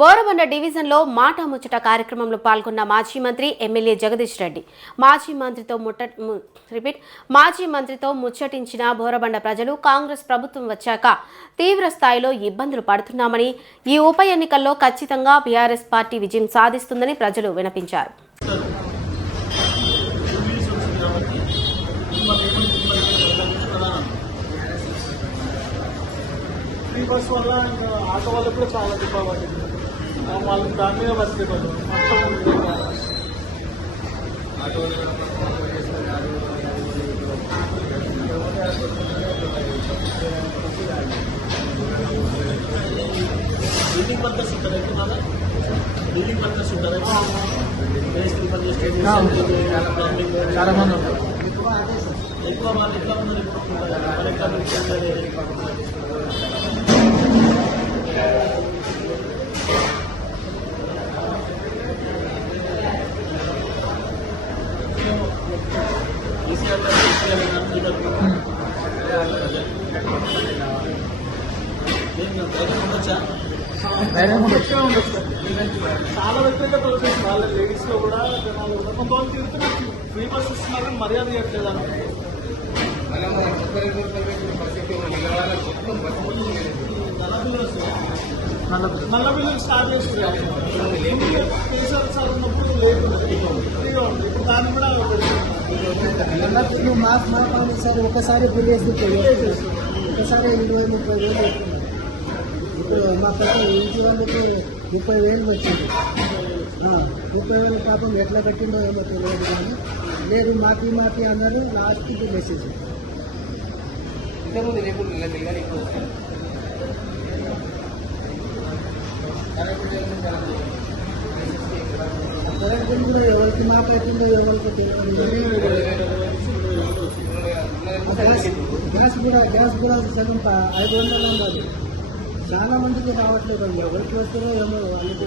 బోరబండ డివిజన్లో మాట ముచ్చట కార్యక్రమంలో పాల్గొన్న మాజీ మంత్రి ఎమ్మెల్యే జగదీష్ రెడ్డి. మాజీ మంత్రితో ముట్ట రిపీట్ మాజీ మంత్రితో ముచ్చటించిన బోరబండ ప్రజలు కాంగ్రెస్ ప్రభుత్వం వచ్చాక తీవ్ర స్థాయిలో ఇబ్బందులు పడుతున్నామని ఈ ఉప ఎన్నికల్లో ఖచ్చితంగా బీఆర్ఎస్ పార్టీ విజయం సాధిస్తుందని ప్రజలు వినపించారు. ఫ్రీ బస్ వల్ల ఇంకా ఆటో వాళ్ళకు కూడా చాలా దిబ్బ పడింది ఆ వాళ్ళు దాని మీద బతికేవాళ్ళు మొత్తం బిల్డింగ్ పర్పస్ ఉంటారు ఎక్కువ బిల్డింగ్ పర్పస్ ఉంటారు మేస్త్రి పని చేస్తే చాలా మంది ఉంటారు ఎక్కువ వాళ్ళు ఎట్లా ఉన్నారు. ఎక్కువ చాలా వ్యక్తిగత వచ్చేసి వాళ్ళ లేడీస్లో కూడా జనాలు కొంతమంది తిరుగుతున్న ఫ్రీ బస్ ఇస్తున్నారు మర్యాద ఇవ్వట్లేదు నల్ల బిల్లులు స్టార్ట్ చేస్తున్నారు కేసీఆర్ సార్ ఉన్నప్పుడు లేదు. ఇప్పుడు దాన్ని కూడా అన్నట్టు మాకు మా సరే ఒకసారి బిల్ వేసి ఒకసారి ఇరవై ముప్పై వేలు పెట్టుకున్నాం ఇప్పుడు మా ప్రతి ఇంటి వాళ్ళకి ముప్పై వేలు వచ్చింది. ముప్పై వేల పాపం ఎట్లా పెట్టిందో ఏమో తెలియదు కానీ లేదు మాఫీ మాఫీ అన్నారు లాస్ట్ బిల్ వేసేసి కరెంట్ బిల్ ఎవరికి మాఫీ అవుతుందో ఎవరికి తెలియదు. గ్యాస్ కూడా గ్యాస్ కూడా సగం ఐదు వందలు ఉండాలి. చాలా మందికి రావట్లేదు అండి. ఎవరికి వస్తారో ఏమో వాళ్ళకి